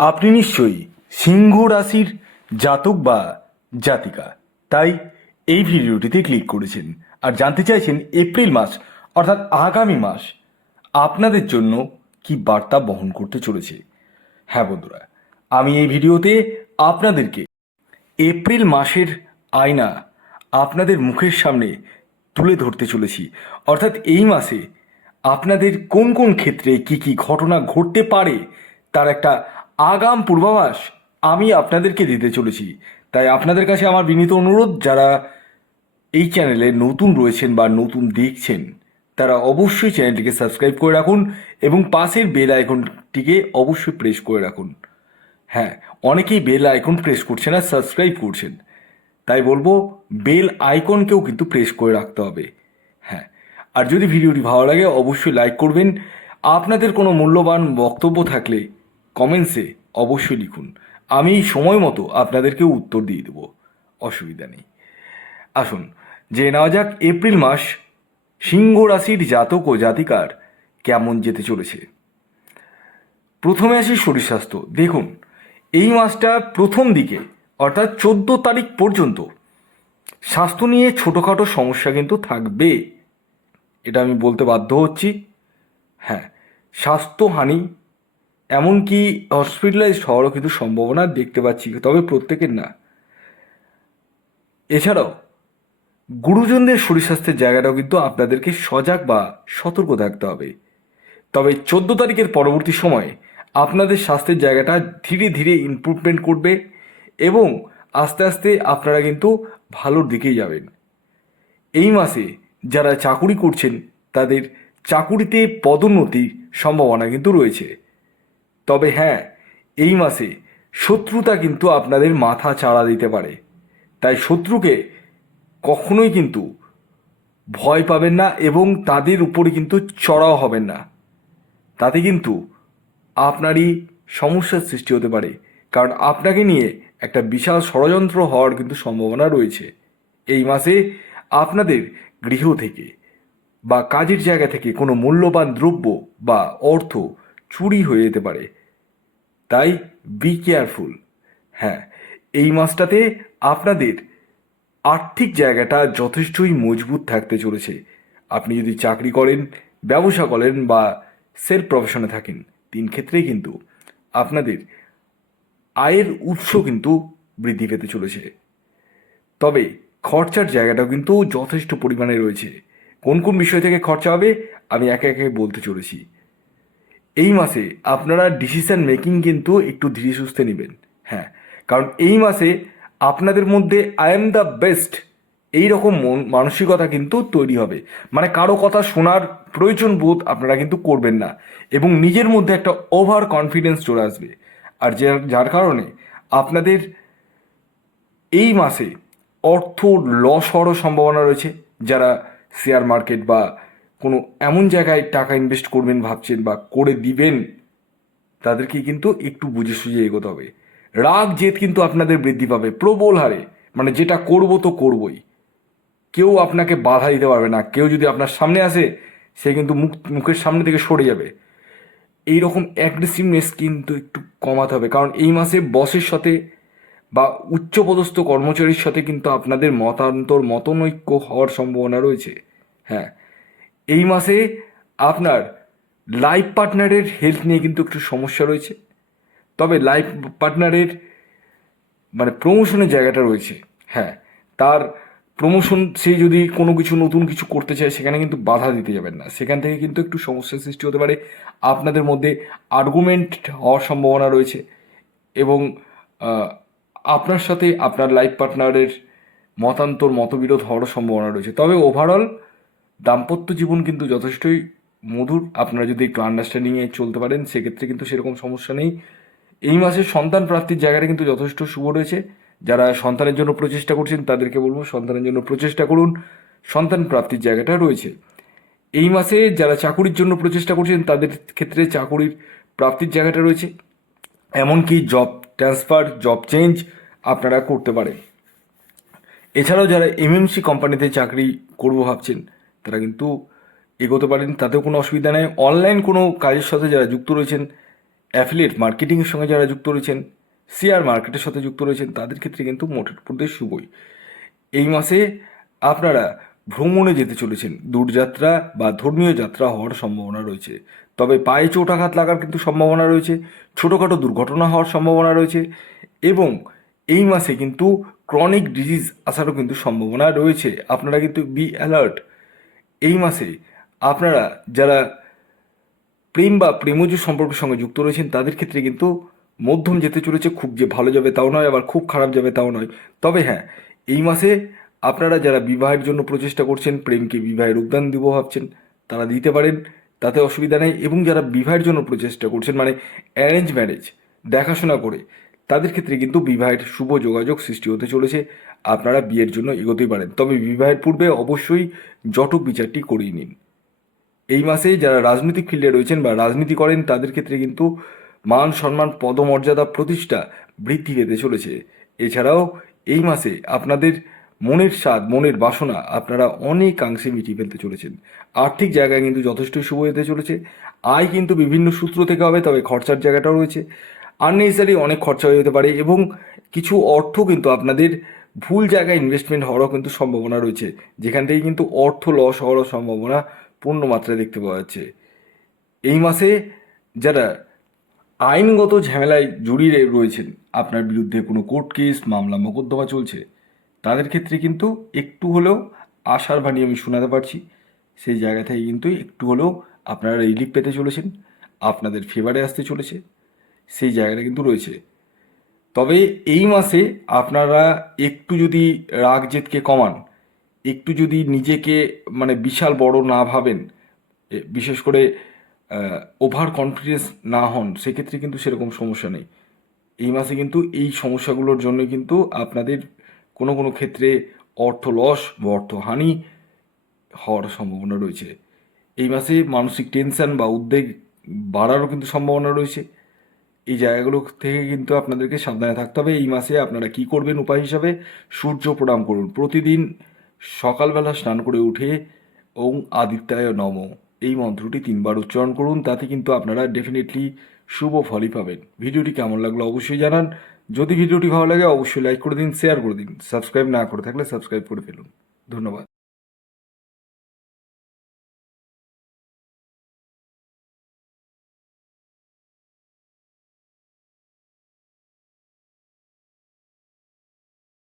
আপনি নিশ্চয়ই সিংহ রাশির জাতক বা জাতিকা। তাই এই ভিডিওটিতে ক্লিক করেছেন আর জানতে চাইছেন এপ্রিল মাস, অর্থাৎ আগামী মাস, আপনাদের জন্য কি বার্তা বহন করতে চলেছে। হ্যাঁ বন্ধুরা, আমি এই ভিডিওতে আপনাদেরকে এপ্রিল মাসের আয়না আপনাদের মুখের সামনে তুলে ধরতে চলেছি। অর্থাৎ এই মাসে আপনাদের কোন কোন ক্ষেত্রে কি কি ঘটনা ঘটতে পারে, তার একটা আগাম পূর্বাভাস আমি আপনাদেরকে দিতে চলেছি। তাই আপনাদের কাছে আমার বিনীত অনুরোধ, যারা এই চ্যানেলে নতুন রয়েছেন বা নতুন দেখছেন, তারা অবশ্যই চ্যানেলটিকে সাবস্ক্রাইব করে রাখুন এবং পাশের বেল আইকনটিকে অবশ্যই প্রেস করে রাখুন। হ্যাঁ অনেকেই বেল আইকন প্রেস করছেন আর সাবস্ক্রাইব করছেন। তাই বলব, বেল আইকনকেও কিন্তু প্রেস করে রাখতে হবে। হ্যাঁ আর যদি ভিডিওটি ভালো লাগে, অবশ্যই লাইক করবেন। আপনাদের কোনো মূল্যবান বক্তব্য থাকলে কমেন্টসে অবশ্যই লিখুন। আমি সময় মতো আপনাদেরকে উত্তর দিয়ে দেবো। অসুবিধা নেই। আসুন যে নেওয়া যাক এপ্রিল মাস সিংহ রাশির জাতক ও জাতিকার কেমন যেতে চলেছে। প্রথমে আসি শরীর স্বাস্থ্য। দেখুন, এই মাসটা প্রথম দিকে, অর্থাৎ চোদ্দ তারিখ পর্যন্ত, স্বাস্থ্য নিয়ে ছোটোখাটো সমস্যা কিন্তু থাকবে। এটা আমি বলতে বাধ্য হচ্ছি। হ্যাঁ স্বাস্থ্যহানি এমনকি হসপিটালাইজড হওয়ারও কিন্তু সম্ভাবনা দেখতে পাচ্ছি, তবে প্রত্যেকের না। এছাড়াও, গুরুজনদের শরীর স্বাস্থ্যের জায়গাটাও কিন্তু আপনাদেরকে সজাগ বা সতর্ক থাকতে হবে। তবে চোদ্দ তারিখের পরবর্তী সময়ে আপনাদের স্বাস্থ্যের জায়গাটা ধীরে ধীরে ইম্প্রুভমেন্ট করবে এবং আস্তে আস্তে আপনারা কিন্তু ভালোর দিকেই যাবেন। এই মাসে যারা চাকুরি করছেন, তাদের চাকুরিতে পদোন্নতির সম্ভাবনা কিন্তু রয়েছে। তবে হ্যাঁ এই মাসে শত্রুতা কিন্তু আপনাদের মাথা চাড়া দিতে পারে। তাই শত্রুকে কখনোই কিন্তু ভয় পাবেন না এবং তাদের উপরে কিন্তু চড়াও হবেন না। তাতে কিন্তু আপনারই সমস্যার সৃষ্টি হতে পারে। কারণ আপনাকে নিয়ে একটা বিশাল ষড়যন্ত্র হওয়ার কিন্তু সম্ভাবনা রয়েছে। এই মাসে আপনাদের গৃহ থেকে বা কাজের জায়গা থেকে কোনো মূল্যবান দ্রব্য বা অর্থ চুরি হয়ে যেতে পারে। তাই বি কেয়ারফুল হ্যাঁ এই মাসটাতে আপনাদের আর্থিক জায়গাটা যথেষ্টই মজবুত থাকতে চলেছে। আপনি যদি চাকরি করেন, ব্যবসা করেন বা সেলফ প্রফেশনে থাকেন, তিন ক্ষেত্রেই কিন্তু আপনাদের আয়ের উৎস কিন্তু বৃদ্ধি পেতে চলেছে। তবে খরচার জায়গাটাও কিন্তু যথেষ্ট পরিমাণে রয়েছে। কোন কোন বিষয় থেকে খরচা হবে, আমি একে একে বলতে চলেছি। এই মাসে আপনারা ডিসিশন মেকিং কিন্তু একটু ধীরে সুস্থে নেবেন। হ্যাঁ কারণ এই মাসে আপনাদের মধ্যে আই এম দ্য বেস্ট এই রকম মন, মানসিকতা কিন্তু তৈরি হবে। মানে কারও কথা শোনার প্রয়োজন বোধ আপনারা কিন্তু করবেন না এবং নিজের মধ্যে একটা ওভার কনফিডেন্স চলে আসবে। আর যার যার কারণে আপনাদের এই মাসে অর্থ লস হওয়ারও সম্ভাবনা রয়েছে। যারা শেয়ার মার্কেট বা কোনো এমন জায়গায় টাকা ইনভেস্ট করবেন ভাবছেন বা করে দিবেন, তাদেরকে কিন্তু একটু বুঝে সুঝে এগোতে হবে। রাগ, জেদ কিন্তু আপনাদের বৃদ্ধি পাবে, প্রবল হারে। মানে যেটা করব তো করবই। কেউ আপনাকে বাধা দিতে পারবে না। কেউ যদি আপনার সামনে আসে, সে কিন্তু মুখ, মুখের সামনে থেকে সরে যাবে। এই রকম অ্যাগ্রেসিভনেস কিন্তু একটু কমাতে হবে। কারণ এই মাসে বসের সাথে বা উচ্চপদস্থ কর্মচারীর সাথে কিন্তু আপনাদের মতান্তর, মতনৈক্য হওয়ার সম্ভাবনা রয়েছে। হ্যাঁ এই মাসে আপনার লাইফ পার্টনারের হেলথ নিয়ে কিন্তু একটু সমস্যা রয়েছে। তবে লাইফ পার্টনারের মানে প্রমোশনের জায়গাটা রয়েছে। হ্যাঁ তার প্রমোশন সে যদি কোনো কিছু নতুন কিছু করতে চায়, সেখানে কিন্তু বাধা দিতে যাবেন না। সেখান থেকে কিন্তু একটু সমস্যার সৃষ্টি হতে পারে। আপনাদের মধ্যে আর্গুমেন্ট হওয়ার সম্ভাবনা রয়েছে এবং আপনার সাথে আপনার লাইফ পার্টনারের মতান্তর, মতবিরোধ হওয়ারও সম্ভাবনা রয়েছে। তবে ওভারঅল দাম্পত্য জীবন কিন্তু যথেষ্টই মধুর। আপনারা যদি একটু আন্ডারস্ট্যান্ডিংয়ে চলতে পারেন, সেক্ষেত্রে কিন্তু সেরকম সমস্যা নেই। এই মাসে সন্তান প্রাপ্তির জায়গাটা কিন্তু যথেষ্ট শুভ রয়েছে। যারা সন্তানের জন্য প্রচেষ্টা করছেন, তাদেরকে বলব সন্তানের জন্য প্রচেষ্টা করুন। সন্তান প্রাপ্তির জায়গাটা রয়েছে। এই মাসে যারা চাকুরির জন্য প্রচেষ্টা করছেন, তাদের ক্ষেত্রে চাকুরির প্রাপ্তির জায়গাটা রয়েছে। এমনকি জব ট্রান্সফার জব চেঞ্জ আপনারা করতে পারেন। এছাড়াও যারা এমএমসি কোম্পানিতে চাকরি করব ভাবছেন তারা কিন্তু এগোতে পারেন, তাতেও কোনো অসুবিধা নেই। অনলাইন কোনো কাজের সাথে যারা যুক্ত রয়েছেন অ্যাফিলিয়েট মার্কেটিংয়ের সঙ্গে যারা যুক্ত রয়েছেন শেয়ার মার্কেটের সাথে যুক্ত রয়েছেন, তাদের ক্ষেত্রে কিন্তু মোটের প্রদেশ শুভই। এই মাসে আপনারা ভ্রমণে যেতে চলেছেন। দূরযাত্রা বা ধর্মীয় যাত্রা হওয়ার সম্ভাবনা রয়েছে। তবে পায়ে চোট আঘাত লাগার কিন্তু সম্ভাবনা রয়েছে, ছোটোখাটো দুর্ঘটনা হওয়ার সম্ভাবনা রয়েছে এবং এই মাসে কিন্তু ক্রনিক ডিজিজ আসারও কিন্তু সম্ভাবনা রয়েছে। আপনারা কিন্তু বি অ্যালার্ট এই মাসে আপনারা যারা প্রেম বা প্রেমজ সম্পর্কের সঙ্গে যুক্ত রয়েছেন, তাদের ক্ষেত্রে কিন্তু মধ্যম যেতে চলেছে। খুব যে ভালো যাবে তাও নয়, আবার খুব খারাপ যাবে তাও নয়। তবে হ্যাঁ এই মাসে আপনারা যারা বিবাহের জন্য প্রচেষ্টা করছেন, প্রেমকে বিবাহের উদ্যান দিব ভাবছেন, তারা দিতে পারেন, তাতে অসুবিধা নেই। এবং যারা বিবাহের জন্য প্রচেষ্টা করছেন মানে অ্যারেঞ্জ ম্যারেজ, দেখাশোনা করে তাদের ক্ষেত্রে কিন্তু বিবাহের শুভ যোগাযোগ সৃষ্টি হতে চলেছে। আপনারা বিয়ের জন্য এগোতেই পারেন। তবে বিবাহের পূর্বে অবশ্যই জটক বিচারটি করিয়ে নিন। এই মাসে যারা রাজনৈতিক ফিল্ডে রয়েছেন বা রাজনীতি করেন, তাদের ক্ষেত্রে কিন্তু মান সম্মান, পদমর্যাদা, প্রতিষ্ঠা বৃদ্ধি পেতে চলেছে। এছাড়াও এই মাসে আপনাদের মনের স্বাদ, মনের বাসনা আপনারা অনেকাংশে মিটিয়ে ফেলতে চলেছেন। আর্থিক জায়গায় কিন্তু যথেষ্টই শুভ হতে চলেছে। আয় কিন্তু বিভিন্ন সূত্র থেকে হবে, তবে খরচার জায়গাটাও রয়েছে। আননেসারি অনেক খরচা হয়ে যেতে পারে এবং কিছু অর্থ কিন্তু আপনাদের ভুল জায়গায় ইনভেস্টমেন্ট হওয়ারও কিন্তু সম্ভাবনা রয়েছে। যেখান থেকে কিন্তু অর্থ লস হওয়ারও সম্ভাবনা পূর্ণ মাত্রায় দেখতে পাওয়া যাচ্ছে। এই মাসে যারা আইনগত ঝামেলায় জড়িয়ে রয়েছেন, আপনার বিরুদ্ধে কোনো কোর্ট কেস মামলা, মোকদ্দমা চলছে, তাদের ক্ষেত্রে কিন্তু একটু হলেও আশার বাণী আমি শোনাতে পারছি। সেই জায়গা থেকে কিন্তু একটু হলেও আপনারা রিলিফ পেতে চলেছেন, আপনাদের ফেভারে আসতে চলেছে। সেই জায়গাটা কিন্তু রয়েছে। তবে এই মাসে আপনারা একটু যদি রাগ জেদকে কমান, একটু যদি নিজেকে মানে বিশাল বড় না ভাবেন বিশেষ করে ওভার কনফিডেন্স না হন, সেক্ষেত্রে কিন্তু সেরকম সমস্যা নেই। এই মাসে কিন্তু এই সমস্যাগুলোর জন্য কিন্তু আপনাদের কোনো কোনো ক্ষেত্রে অর্থ লস বা অর্থ হানি হওয়ার সম্ভাবনা রয়েছে। এই মাসে মানসিক টেনশন বা উদ্বেগ বাড়ারও কিন্তু সম্ভাবনা রয়েছে। এই জায়গাগুলো থেকে কিন্তু আপনাদেরকে সাবধানে থাকতে হবে। এই মাসে আপনারা কি করবেন উপায় হিসাবে? সূর্য প্রণাম করুন। প্রতিদিন সকালবেলা স্নান করে উঠে ওং আদিত্যায় নম। এই মন্ত্রটি তিনবার উচ্চারণ করুন, তাতে কিন্তু আপনারা ডেফিনেটলি শুভ ফলই পাবেন। ভিডিওটি কেমন লাগল অবশ্যই জানান। যদি ভিডিওটি ভালো লাগে, অবশ্যই লাইক করে দিন শেয়ার করে দিন। সাবস্ক্রাইব না করে থাকলে সাবস্ক্রাইব করে ফেলুন। ধন্যবাদ।